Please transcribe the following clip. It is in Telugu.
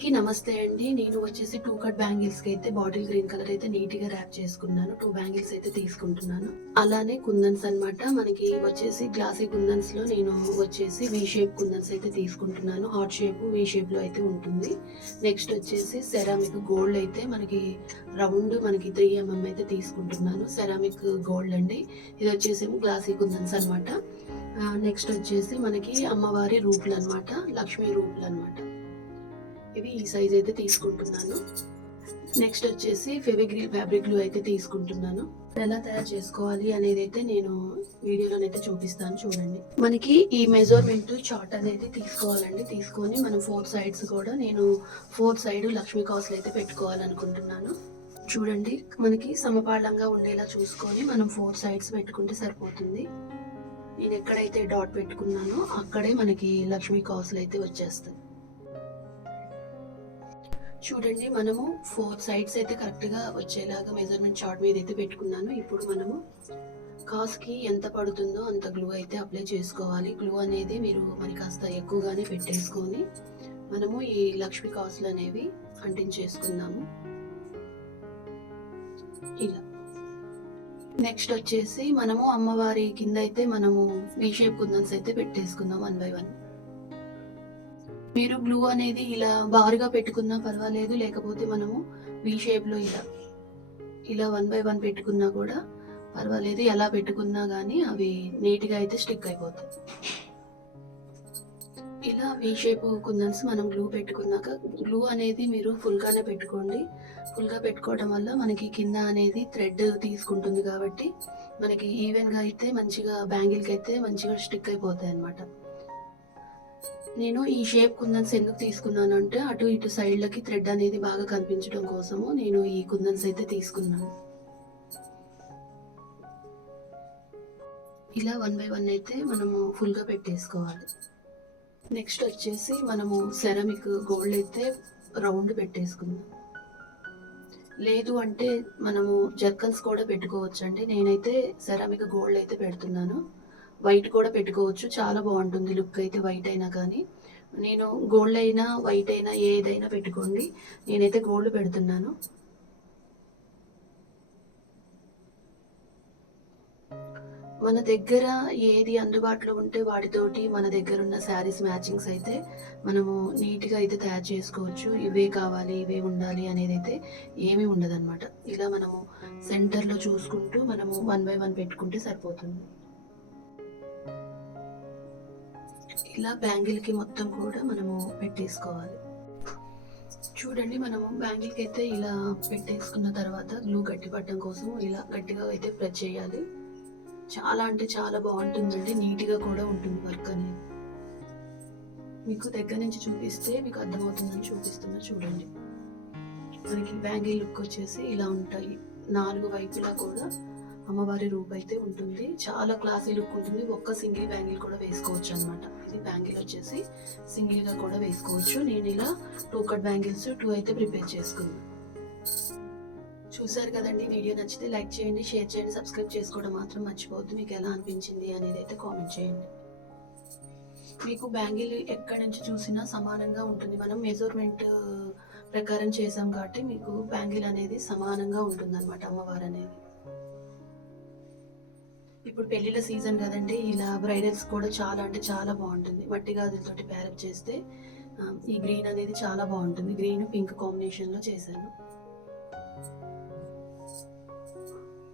అందరికీ నమస్తే అండి. నేను వచ్చేసి టూ కట్ బ్యాంగిల్స్కి అయితే బాటిల్ గ్రీన్ కలర్ అయితే నీట్గా ర్యాప్ చేసుకున్నాను. టూ బ్యాంగిల్స్ అయితే తీసుకుంటున్నాను. అలానే కుందన్స్ అన్నమాట. మనకి వచ్చేసి గ్లాసీ కుందన్స్లో నేను వచ్చేసి వి షేప్ కుందన్స్ అయితే తీసుకుంటున్నాను. హార్ట్ షేప్ వి షేప్లో అయితే ఉంటుంది. నెక్స్ట్ వచ్చేసి సెరామిక్ గోల్డ్ అయితే మనకి రౌండ్ మనకి త్రీ ఎంఎం అయితే తీసుకుంటున్నాను. సెరామిక్ గోల్డ్ అండి. ఇది వచ్చేసి గ్లాసీ కుందన్స్ అనమాట నెక్స్ట్ వచ్చేసి మనకి అమ్మవారి రూపులు అనమాట లక్ష్మీ రూపులు అనమాట ఇవి ఈ సైజ్ అయితే తీసుకుంటున్నాను. నెక్స్ట్ వచ్చేసి ఫెవిగ్రిల్ ఫ్యాబ్రిక్ గ్లూ అయితే తీసుకుంటున్నాను. ఎలా తయారు చేసుకోవాలి అనేది అయితే నేను వీడియోలోనైతే చూపిస్తాను చూడండి. మనకి ఈ మెజర్మెంట్ చార్ట్ అనేది తీసుకోవాలండి. తీసుకొని మనం ఫోర్ సైడ్స్ కూడా నేను ఫోర్ సైడ్ లక్ష్మీ కాసులు అయితే పెట్టుకోవాలనుకుంటున్నాను. చూడండి మనకి సమపాళంగా ఉండేలా చూసుకొని మనం ఫోర్ సైడ్స్ పెట్టుకుంటే సరిపోతుంది. నేను ఎక్కడైతే డాట్ పెట్టుకున్నానో అక్కడే మనకి లక్ష్మీ కాసులు అయితే వచ్చేస్తుంది చూడండి మనము ఫోర్ సైడ్స్ అయితే కరెక్ట్గా వచ్చేలాగా మెజర్మెంట్ చార్ట్ మీద అయితే పెట్టుకున్నాను. ఇప్పుడు మనము కాస్కి ఎంత పడుతుందో అంత గ్లూ అయితే అప్లై చేసుకోవాలి. గ్లూ అనేది మీరు మరి కాస్త ఎక్కువగానే పెట్టేసుకొని మనము ఈ లక్ష్మి కాసులు అనేవి అంటించేసుకుందాము ఇలా. నెక్స్ట్ వచ్చేసి మనము అమ్మవారి కింద అయితే మనము వీ షేప్ కుందన్స్ అయితే పెట్టేసుకుందాం వన్ బై వన్ మీరు గ్లూ అనేది ఇలా బారుగా పెట్టుకున్నా పర్వాలేదు లేకపోతే మనము వి షేప్లో ఇలా ఇలా వన్ బై వన్ పెట్టుకున్నా కూడా పర్వాలేదు. ఎలా పెట్టుకున్నా కానీ అవి నీట్గా అయితే స్టిక్ అయిపోతాయి. ఇలా వీ షేప్ కుందన్స్ మనం గ్లూ పెట్టుకున్నాక గ్లూ అనేది మీరు ఫుల్గానే పెట్టుకోండి. ఫుల్గా పెట్టుకోవడం వల్ల మనకి కింద అనేది థ్రెడ్ తీసుకుంటుంది కాబట్టి మనకి ఈవెన్గా అయితే మంచిగా బ్యాంగిల్కి అయితే మంచిగా స్టిక్ అయిపోతాయి అన్నమాట నేను ఈ షేప్ కుందన్స్ ఎందుకు తీసుకున్నాను అంటే అటు ఇటు సైడ్లకి థ్రెడ్ అనేది బాగా కనిపించడం కోసము నేను ఈ కుందన్స్ అయితే తీసుకున్నాను. ఇలా వన్ బై వన్ అయితే మనము ఫుల్గా పెట్టేసుకోవాలి. నెక్స్ట్ వచ్చేసి మనము సెరమిక్ గోల్డ్ అయితే రౌండ్ పెట్టేసుకుందాం. లేదు అంటే మనము జర్కన్స్ కూడా పెట్టుకోవచ్చు అండి నేనైతే సెరామిక్ గోల్డ్ అయితే పెడుతున్నాను. వైట్ కూడా పెట్టుకోవచ్చు. చాలా బాగుంటుంది లుక్ అయితే వైట్ అయినా కానీ. నేను గోల్డ్ అయినా వైట్ అయినా ఏదైనా పెట్టుకోండి. నేనైతే గోల్డ్ పెడుతున్నాను. మన దగ్గర ఏది అందుబాటులో ఉంటే వాటితోటి మన దగ్గర ఉన్న శారీస్ మ్యాచింగ్స్ అయితే మనము నీట్గా అయితే తయారు చేసుకోవచ్చు. ఇవే కావాలి ఇవే ఉండాలి అనేది అయితే ఏమీ ఉండదన్నమాట. ఇలా మనము సెంటర్లో చూసుకుంటూ మనము వన్ బై వన్ పెట్టుకుంటే సరిపోతుంది. ఇలా బ్యాంగిల్కి మొత్తం కూడా మనము పెట్టేసుకోవాలి. చూడండి మనము బ్యాంగిల్కి అయితే ఇలా పెట్టేసుకున్న తర్వాత గ్లూ గట్టి పట్టడం కోసం ఇలా గట్టిగా అయితే ప్రెస్ చేయాలి. చాలా అంటే చాలా బాగుంటుందండి నీట్గా కూడా ఉంటుంది వర్క్ అనేది. మీకు దగ్గర నుంచి చూపిస్తే మీకు అర్థమవుతుందని చూపిస్తున్నా చూడండి. మనకి బ్యాంగిల్ లుక్ వచ్చేసి ఇలా ఉంటాయి. నాలుగు వైపులా కూడా అమ్మవారి రూప్ అయితే ఉంటుంది. చాలా క్లాసీ లుక్ ఉంటుంది. ఒక్క సింగిల్ బ్యాంగిల్ కూడా వేసుకోవచ్చు అనమాట ఇది బ్యాంగిల్ వచ్చేసి సింగిల్గా కూడా వేసుకోవచ్చు. నేను ఇలా టూ కట్ బ్యాంగిల్స్ టూ అయితే ప్రిపేర్ చేసుకున్నాను చూసారు కదండి వీడియో నచ్చితే లైక్ చేయండి షేర్ చేయండి సబ్స్క్రైబ్ చేసుకోవడం మాత్రం మర్చిపోవద్దు. మీకు ఎలా అనిపించింది అనేది అయితే కామెంట్ చేయండి. మీకు బ్యాంగిల్ ఎక్కడి నుంచి చూసినా సమానంగా ఉంటుంది. మనం మెజర్మెంట్ ప్రకారం చేసాం కాబట్టి మీకు బ్యాంగిల్ అనేది సమానంగా ఉంటుంది అనమాట అమ్మవారు అనేది. ఇప్పుడు పెళ్ళిళ్ళ సీజన్ కదండి ఇలా బ్రైడల్స్ కూడా చాలా అంటే చాలా బాగుంటుంది. మట్టి గాజులతోటి ప్యారప్ చేస్తే ఈ గ్రీన్ అనేది చాలా బాగుంటుంది. గ్రీన్ పింక్ కాంబినేషన్లో చేశాను.